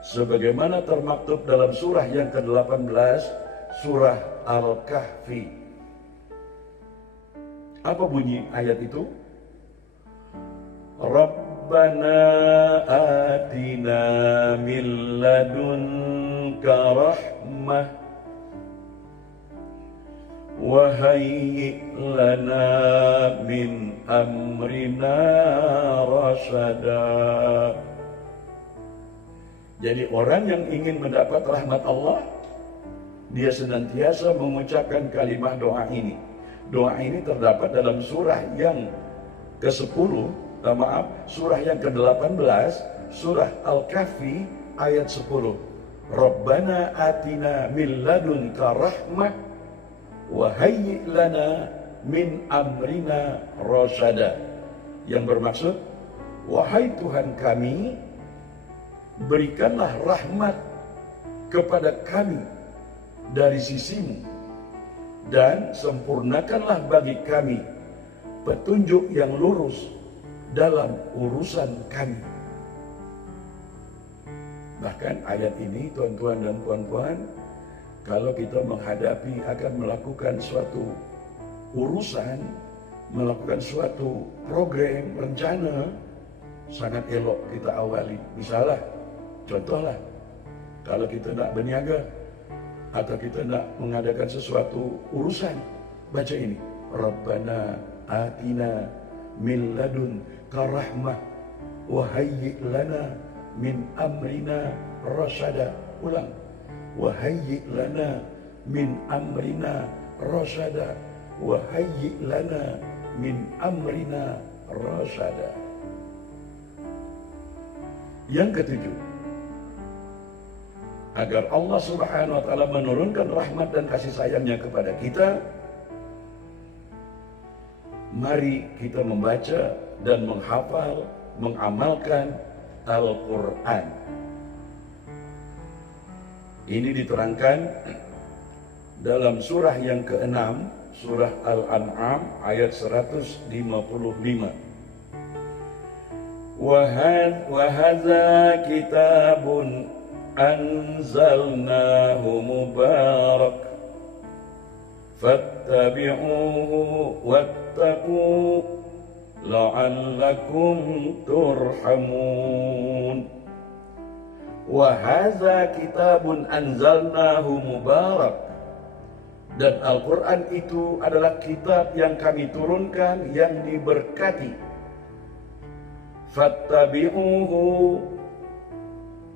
sebagaimana termaktub dalam surah yang ke-18, surah Al-Kahfi. Apa bunyi ayat itu? Rabbana atina min ladunka rahmah wa hayyi lana min amrina rasyada. Jadi orang yang ingin mendapat rahmat Allah, dia senantiasa mengucapkan kalimat doa ini. Doa ini terdapat dalam surah yang ke-10, surah yang ke-18, surah Al-Kahfi ayat 10. Rabbana atina min ladunka rahmah wa hayyi lana min amrina rasyada. Yang bermaksud, wahai Tuhan kami, berikanlah rahmat kepada kami dari sisimu dan sempurnakanlah bagi kami petunjuk yang lurus dalam urusan kami. Bahkan ayat ini, tuan-tuan dan puan-puan, kalau kita menghadapi akan melakukan suatu urusan, melakukan suatu program, rencana, sangat elok kita awali. Misalnya, contohlah, kalau kita nak berniaga atau kita nak mengadakan sesuatu urusan, baca ini. Rabbana atina min ladunka rahmah wa hayyi lana min amrina rasyada. Ulang. Wa hayyi lana min amrina rasyada. Wa hayyi lana min amrina rasyada. Yang ketujuh, agar Allah Subhanahu wa taala menurunkan rahmat dan kasih sayangnya kepada kita, mari kita membaca dan menghafal, mengamalkan Al-Quran. Ini diterangkan dalam surah yang ke-6, surah Al-An'am ayat 155. Wahadza kitabun anzalnahu mubarak fattabi'uhu wattaqu la'allakum turhamun. Wahadza kitabun anzalnahu mubarak, dan Al-Quran itu adalah kitab yang kami turunkan yang diberkati. Fattabi'uhu,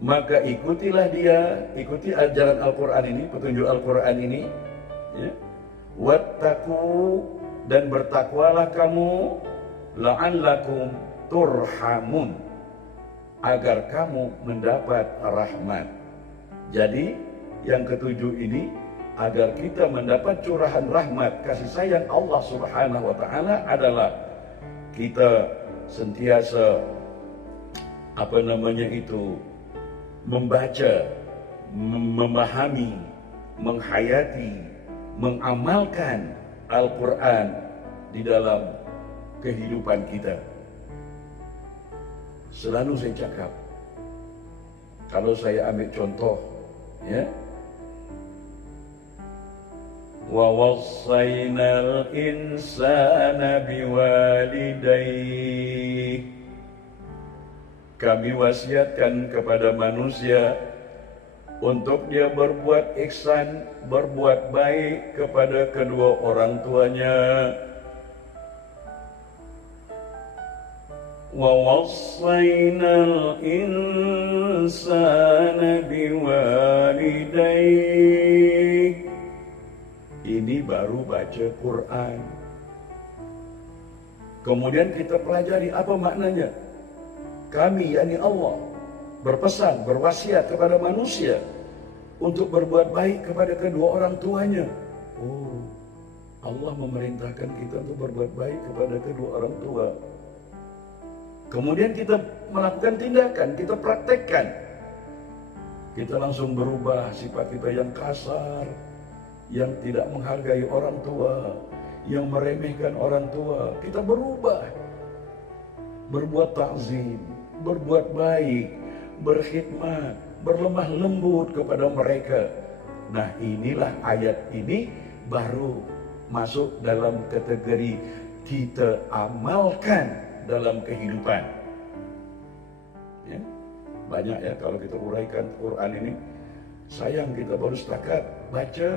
maka ikutilah dia, ikuti ajaran Al-Quran ini, petunjuk Al-Quran ini, ya. Wattaqu, dan bertakwalah kamu, la'allakum turhamun, agar kamu mendapat rahmat. Jadi yang ketujuh ini, agar kita mendapat curahan rahmat kasih sayang Allah Subhanahu wa taala adalah kita sentiasa membaca, memahami, menghayati, mengamalkan Al-Quran di dalam kehidupan kita. Selalu saya cakap, kalau saya ambil contoh, ya, wa wassaynal insana biwalidayhi, kami wasiatkan kepada manusia untuk dia berbuat ihsan, berbuat baik kepada kedua orang tuanya. Wa wassaynal insana biwalidayhi. Ini baru baca Quran. Kemudian kita pelajari apa maknanya. Kami, yakni Allah, berpesan, berwasiat kepada manusia untuk berbuat baik kepada kedua orang tuanya. Oh, Allah memerintahkan kita untuk berbuat baik kepada kedua orang tua. Kemudian kita melakukan tindakan, kita praktekkan. Kita langsung berubah sifat kita yang kasar, yang tidak menghargai orang tua, yang meremehkan orang tua. Kita berubah, berbuat takzim, berbuat baik, berkhidmat, berlemah lembut kepada mereka. Nah, inilah ayat ini baru masuk dalam kategori kita amalkan dalam kehidupan. Ya, banyak ya kalau kita uraikan Quran ini. Sayang kita baru setakat baca.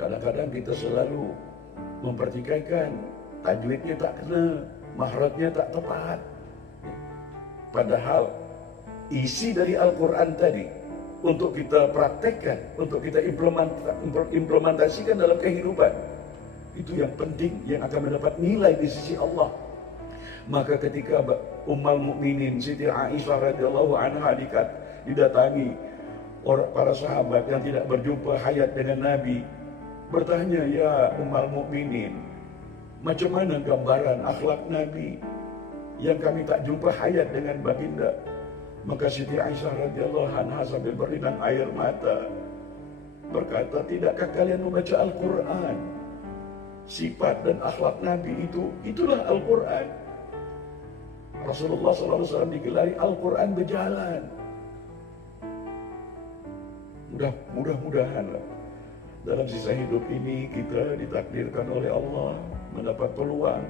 Kadang-kadang kita selalu mempertikaikan, tajwidnya tak kena, makhrajnya tak tepat. Padahal isi dari Al-Quran tadi untuk kita praktekkan, untuk kita implementasikan dalam kehidupan, itu yang penting, yang akan mendapat nilai di sisi Allah. Maka ketika Ummul Mukminin Siti Aisyah radhiyallahu anha didatangi para sahabat yang tidak berjumpa hayat dengan Nabi, bertanya, "Ya Ummul Mukminin, macam mana gambaran akhlak Nabi yang kami tak jumpa hayat dengan baginda?" Maka Siti Aisyah radhiyallahu anha sambil berlinang air mata berkata, "Tidakkah kalian membaca Al-Quran? Sifat dan akhlak Nabi itulah Al-Quran." Rasulullah SAW digelari Al-Quran berjalan. Mudah-mudahan dalam sisa hidup ini kita ditakdirkan oleh Allah mendapat peluang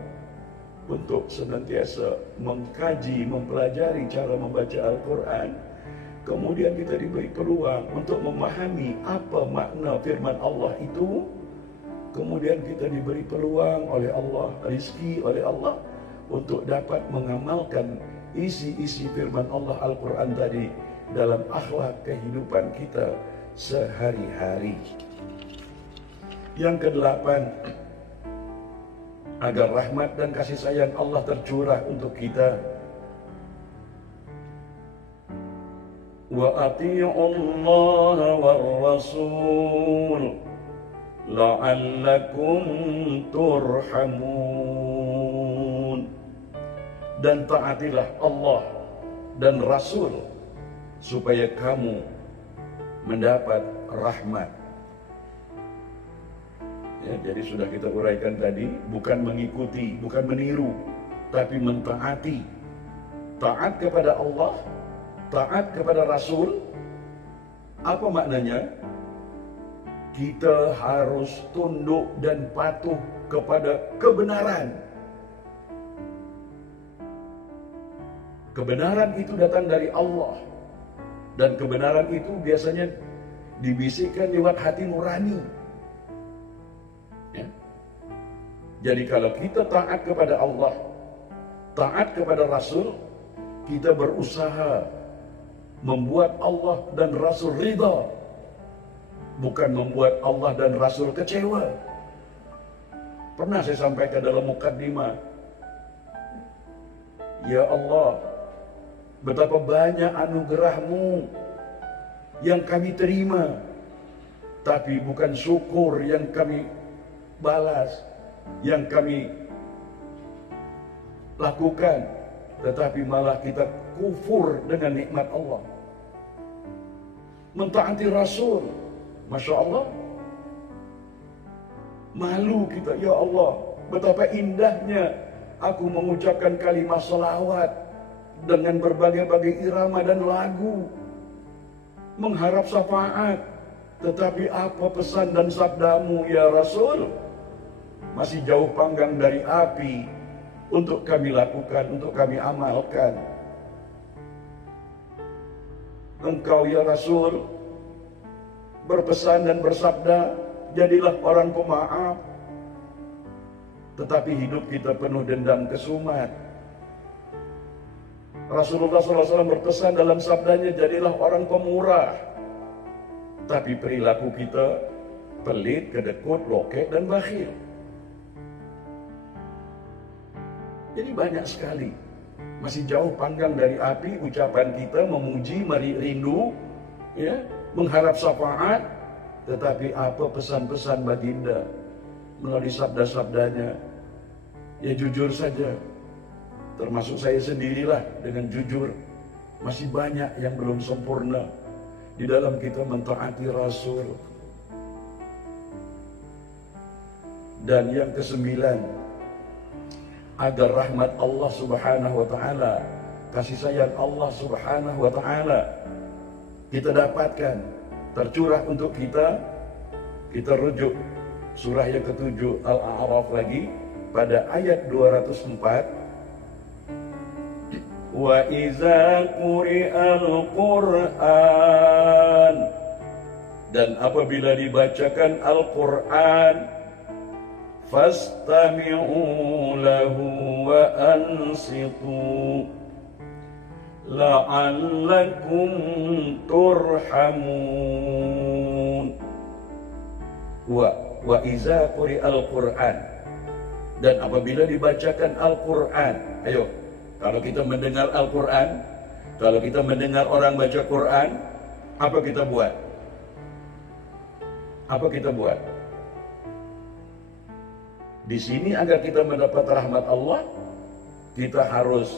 untuk senantiasa mengkaji, mempelajari cara membaca Al-Quran. Kemudian kita diberi peluang untuk memahami apa makna firman Allah itu. Kemudian kita diberi peluang oleh Allah, rizki oleh Allah, untuk dapat mengamalkan isi-isi firman Allah Al-Quran tadi dalam akhlak kehidupan kita sehari-hari. Yang kedelapan, agar rahmat dan kasih sayang Allah tercurah untuk kita. Wa ati'u Allah war Rasul la'allakum turhamun. Dan taatilah Allah dan Rasul supaya kamu mendapat rahmat. Ya, jadi sudah kita uraikan tadi, bukan mengikuti, bukan meniru, tapi mentaati. Taat kepada Allah, taat kepada Rasul. Apa maknanya? Kita harus tunduk dan patuh kepada kebenaran. Kebenaran itu datang dari Allah. Dan kebenaran itu biasanya dibisikkan lewat hati nurani. Ya. Jadi kalau kita taat kepada Allah, taat kepada Rasul, kita berusaha membuat Allah dan Rasul ridha, bukan membuat Allah dan Rasul kecewa. Pernah saya sampaikan dalam mukaddimah, ya Allah, betapa banyak anugerah-Mu yang kami terima, tapi bukan syukur yang kami balas, yang kami lakukan, tetapi malah kita kufur dengan nikmat Allah. Mentaati Rasul, Masya Allah, malu kita, ya Allah, betapa indahnya aku mengucapkan kalimat salawat dengan berbagai-bagai irama dan lagu, mengharap syafaat, tetapi apa pesan dan sabdamu ya Rasul? Masih jauh panggang dari api untuk kami lakukan, untuk kami amalkan. Engkau ya Rasul berpesan dan bersabda, jadilah orang pemaaf. Tetapi hidup kita penuh dendam kesumat. Rasulullah SAW berpesan dalam sabdanya, jadilah orang pemurah. Tapi perilaku kita pelit, kedekut, loket, dan bakhil. Jadi banyak sekali. Masih jauh panggang dari api ucapan kita memuji, rindu, ya, mengharap syafaat. Tetapi apa pesan-pesan baginda melalui sabda-sabdanya? Ya jujur saja. Termasuk saya sendirilah dengan jujur. Masih banyak yang belum sempurna di dalam kita mentaati Rasul. Dan yang kesembilan, agar rahmat Allah Subhanahu wa taala, kasih sayang Allah Subhanahu wa taala kita dapatkan, tercurah untuk kita rujuk surah yang ke-7 Al-A'raf lagi pada ayat 204. Wa iza quri'al Qur'an, dan apabila dibacakan Al-Qur'an, fastami'u lahu wa ansitu la'allakum turhamun. Wa iza quri'al Qur'an, dan apabila dibacakan Al-Qur'an. Ayo, kalau kita mendengar Al-Quran, kalau kita mendengar orang baca Quran, apa kita buat? Apa kita buat? Di sini agar kita mendapat rahmat Allah, kita harus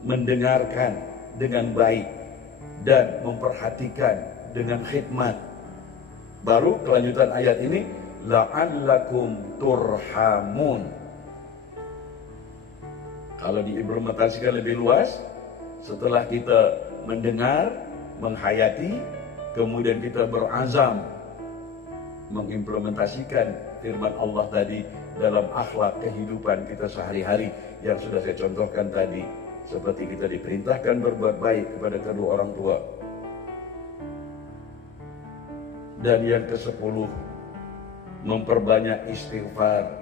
mendengarkan dengan baik dan memperhatikan dengan khidmat. Baru kelanjutan ayat ini, la'allakum turhamun. Kalau diimplementasikan lebih luas, setelah kita mendengar, menghayati, kemudian kita berazam mengimplementasikan firman Allah tadi dalam akhlak kehidupan kita sehari-hari yang sudah saya contohkan tadi. Seperti kita diperintahkan berbuat baik kepada kedua orang tua. Dan yang ke-10, memperbanyak istighfar,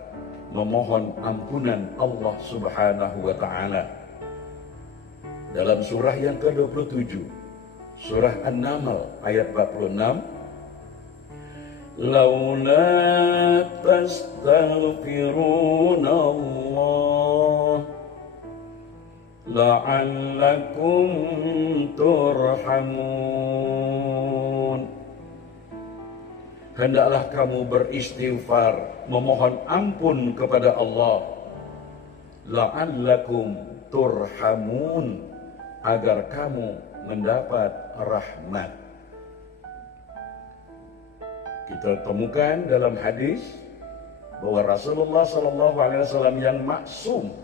memohon ampunan Allah Subhanahu wa ta'ala. Dalam surah yang ke-27, surah An-Naml ayat 46, laula tastaghfiruna Allah la'allakum turhamun. Hendaklah kamu beristighfar, memohon ampun kepada Allah, la'allakum turhamun, agar kamu mendapat rahmat. Kita temukan dalam hadis bahwa Rasulullah SAW yang maksum,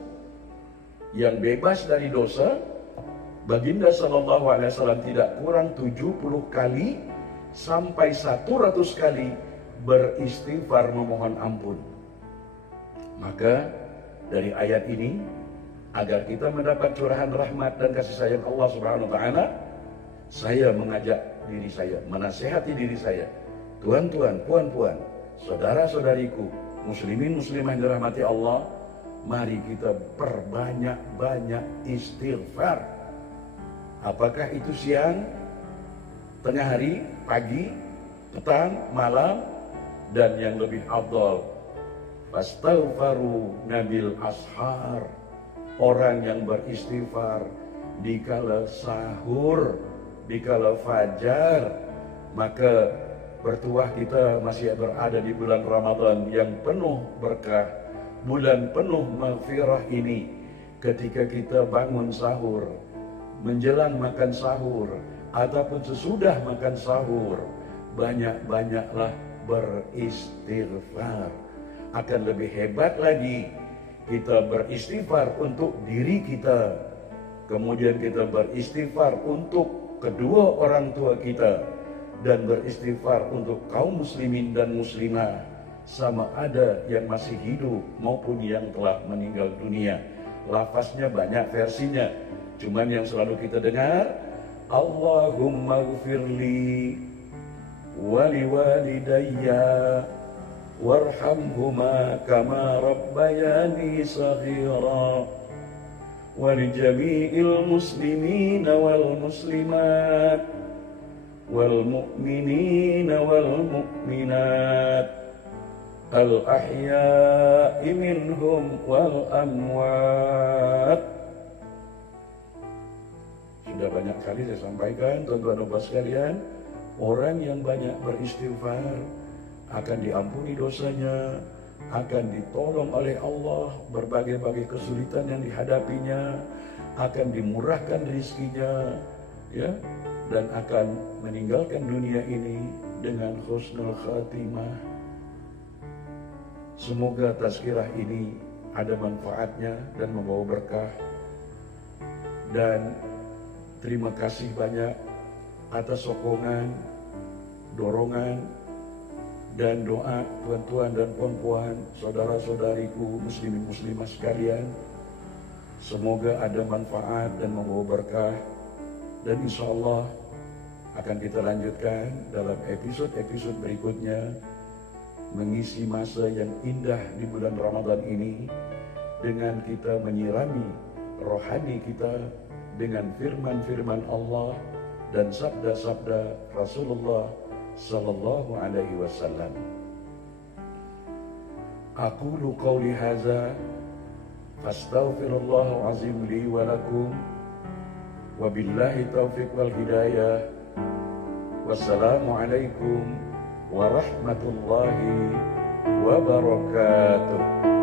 yang bebas dari dosa, baginda SAW tidak kurang 70 kali sampai 100 kali beristighfar memohon ampun. Maka dari ayat ini, agar kita mendapat curahan rahmat dan kasih sayang Allah Subhanahu wa taala, saya mengajak diri saya, menasihati diri saya, tuan-tuan, puan-puan, saudara-saudariku, muslimin muslimah yang dirahmati Allah, mari kita perbanyak-banyak istighfar. Apakah itu siang, tengah hari, pagi, petang, malam, dan yang lebih afdal, fastaghfaru nabil ashar, orang yang beristighfar dikala sahur, dikala fajar, maka bertuah kita masih berada di bulan Ramadan yang penuh berkah, bulan penuh maghfirah ini. Ketika kita bangun sahur, menjelang makan sahur, ataupun sesudah makan sahur, banyak-banyaklah beristighfar. Akan lebih hebat lagi, kita beristighfar untuk diri kita, kemudian kita beristighfar untuk kedua orang tua kita, dan beristighfar untuk kaum muslimin dan muslimah, sama ada yang masih hidup maupun yang telah meninggal dunia. Lafaznya banyak versinya, cuman yang selalu kita dengar, Allahumma gfirli ولوالدي وارحمهما كما ربياني صغيرا ولجميع المسلمين والمسلمات والمؤمنين والمؤمنات الأحياء منهم والأموات. Sudah banyak kali saya sampaikan, tuan-tuan dan sekalian, orang yang banyak beristighfar akan diampuni dosanya, akan ditolong oleh Allah berbagai-bagai kesulitan yang dihadapinya, akan dimurahkan rezekinya, ya, dan akan meninggalkan dunia ini dengan husnul khatimah. Semoga tazkirah ini ada manfaatnya dan membawa berkah. Dan terima kasih banyak atas sokongan, dorongan, dan doa tuan-tuan dan puan-puan, saudara-saudariku muslimin muslimah sekalian. Semoga ada manfaat dan membawa berkah. Dan insya Allah akan kita lanjutkan dalam episode-episode berikutnya, mengisi masa yang indah di bulan Ramadan ini dengan kita menyirami rohani kita dengan firman-firman Allah dan sabda-sabda Rasulullah sallallahu alaihi wasallam. Aqulu qawli hadza fastaghfirullah azim li wa lakum wa billahi taufiq wal hidayah. Wassalamu alaikum warahmatullahi wabarakatuh.